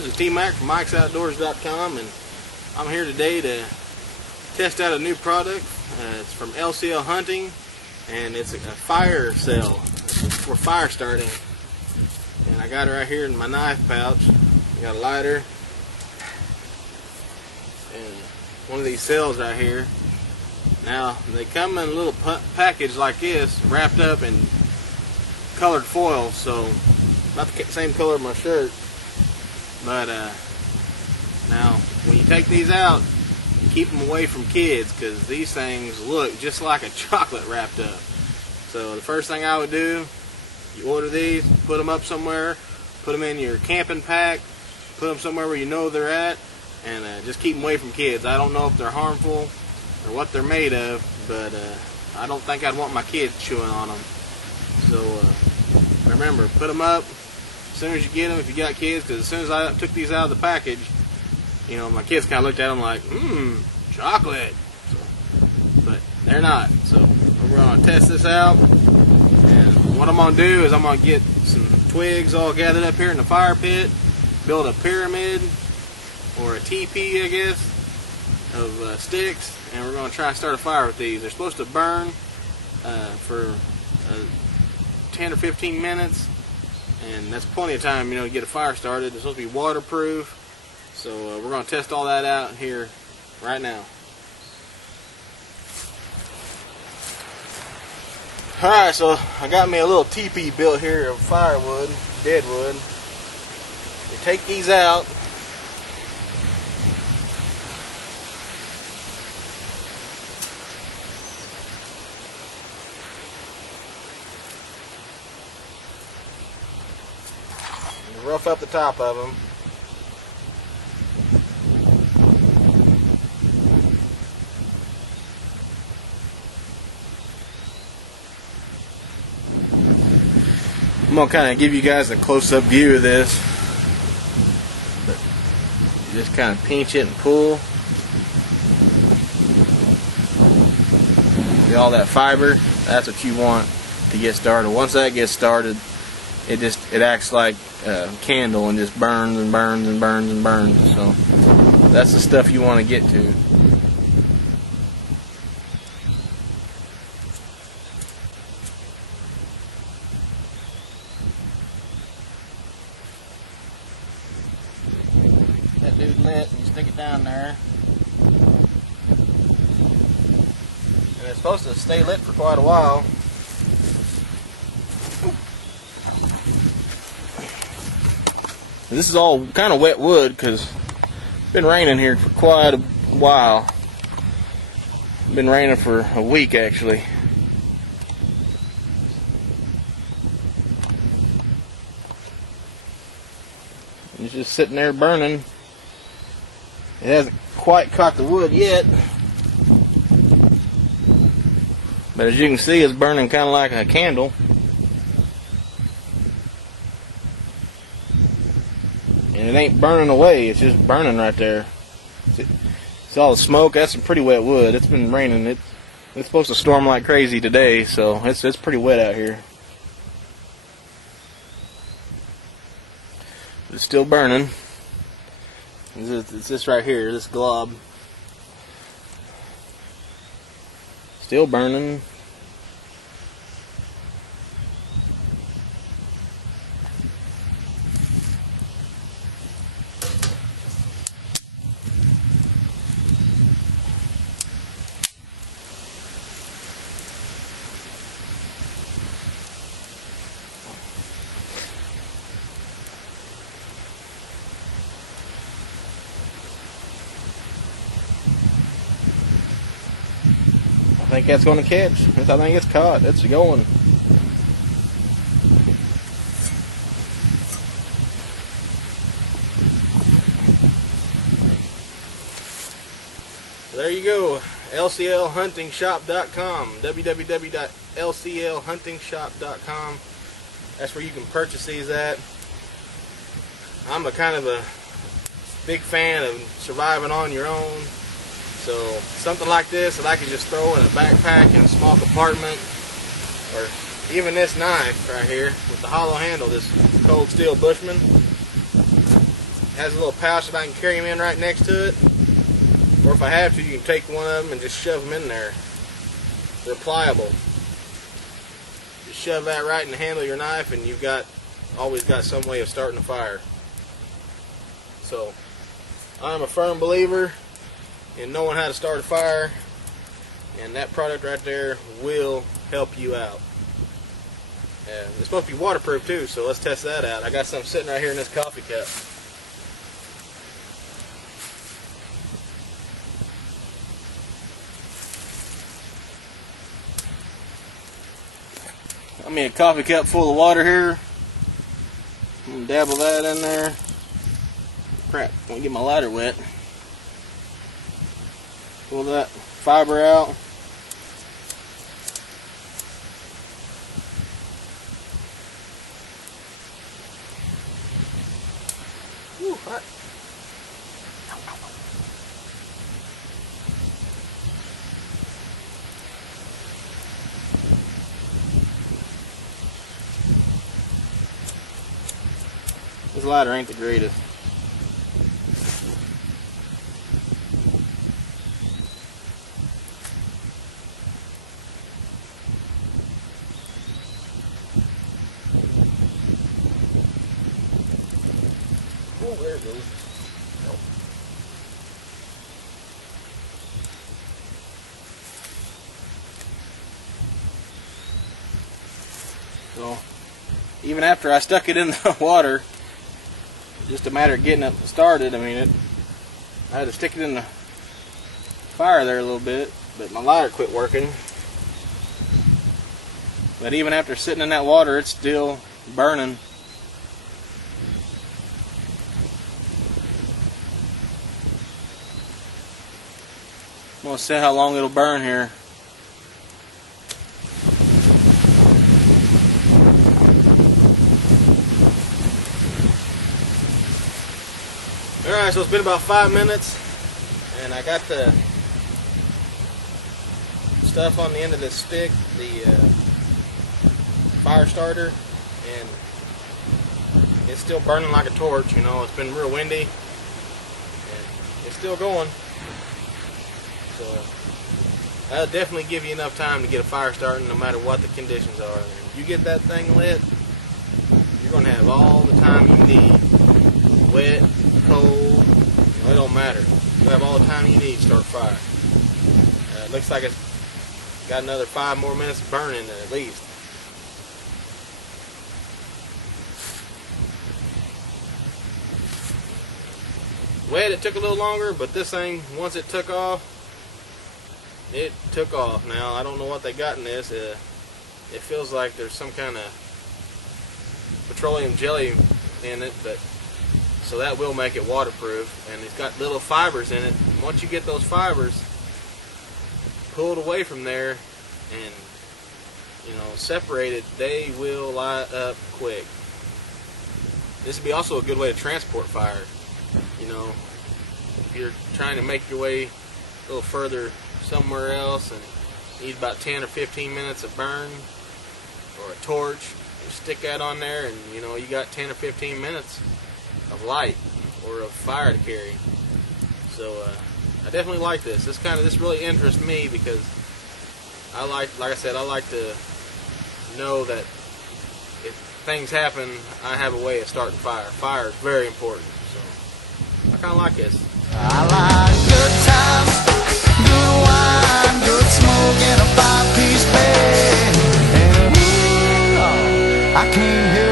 this is T-Mac from Mike'sOutdoors.com, and I'm here today to test out a new product. It's from LCL Hunting, and it's a fire cell for fire starting. And I got it right here in my knife pouch. I got a lighter and one of these cells right here. Now they come in a little package like this, wrapped up in colored foil, so not the same color of my shirt. But now when you take these out, keep them away from kids, because these things look just like a chocolate wrapped up. So the first thing I would do, you order these, put them up somewhere, put them in your camping pack, put them somewhere where you know they're at, and just keep them away from kids. I don't know if they're harmful or what they're made of, but I don't think I'd want my kids chewing on them. So remember, put them up as soon as you get them if you got kids, because as soon as I took these out of the package, you know, my kids kind of looked at them like, chocolate. So, but they're not. So we're going to test this out. And what I'm going to do is I'm going to get some twigs all gathered up here in the fire pit, build a pyramid, or a teepee, I guess, of sticks, and we're going to try to start a fire with these. They're supposed to burn for 10 or 15 minutes, and that's plenty of time, you know, to get a fire started. They're supposed to be waterproof. So we're going to test all that out here right now. Alright, so I got me a little teepee built here of firewood, dead wood. You take these out. And rough up the top of them. I'm going to kind of give you guys a close-up view of this. But you just kind of pinch it and pull. See all that fiber? That's what you want to get started. Once that gets started, it acts like a candle and just burns and burns and burns and burns. So that's the stuff you want to get to. That dude lit, you stick it down there. And it's supposed to stay lit for quite a while. And this is all kind of wet wood because it's been raining here for quite a while. It's been raining for a week actually. It's just sitting there burning. It hasn't quite caught the wood yet, but as you can see, it's burning kind of like a candle. And it ain't burning away, it's just burning right there. It's all the smoke. That's some pretty wet wood. It's been raining. It's supposed to storm like crazy today, so it's pretty wet out here. It's still burning. It's this right here, this glob. Still burning. I think that's going to catch. I think it's caught. It's going. There you go. LCLHuntingShop.com. www.lclhuntingshop.com. That's where you can purchase these at. I'm a kind of a big fan of surviving on your own. So something like this that I could just throw in a backpack in a small compartment, or even this knife right here with the hollow handle, this cold steel Bushman, has a little pouch that I can carry them in right next to it. Or if I have to, you can take one of them and just shove them in there. They're pliable. Just shove that right in the handle of your knife and you've always got some way of starting a fire. So, I'm a firm believer in knowing how to start a fire, and that product right there will help you out. It's supposed to be waterproof too, so let's test that out. I got some sitting right here in this coffee cup. I mean, a coffee cup full of water here. I'm gonna dabble that in there. Crap, I'm gonna get my lighter wet. Pull that fiber out. Ooh, hot. This lighter ain't the greatest. Oh, there it goes. Nope. So, even after I stuck it in the water, just a matter of getting it started. I mean, I had to stick it in the fire there a little bit, but my lighter quit working. But even after sitting in that water, it's still burning. I'm gonna see how long it'll burn here. Alright, so it's been about 5 minutes, and I got the stuff on the end of this stick, the Firestarter, and it's still burning like a torch. You know, it's been real windy, and it's still going. So that'll definitely give you enough time to get a fire started no matter what the conditions are. And if you get that thing lit, you're going to have all the time you need. Wet, cold, you know, it don't matter. You have all the time you need to start a fire. It looks like it's got another 5 more minutes of burning at least. Wet, it took a little longer, but this thing, once it took off, it took off. Now, I don't know what they got in this. It feels like there's some kind of petroleum jelly in it, but so that will make it waterproof. And it's got little fibers in it. And once you get those fibers pulled away from there and, you know, separated, they will light up quick. This would be also a good way to transport fire. You know, if you're trying to make your way a little further somewhere else and need about 10 or 15 minutes of burn, or a torch, you stick that on there and, you know, you got 10 or 15 minutes of light or of fire to carry. So I definitely like this. This really interests me because I like I said, I like to know that if things happen, I have a way of starting fire. Fire is very important. So I kind of like this. I like good times, good wine, good smoke, and a 5-piece bed. And ooh, I can't help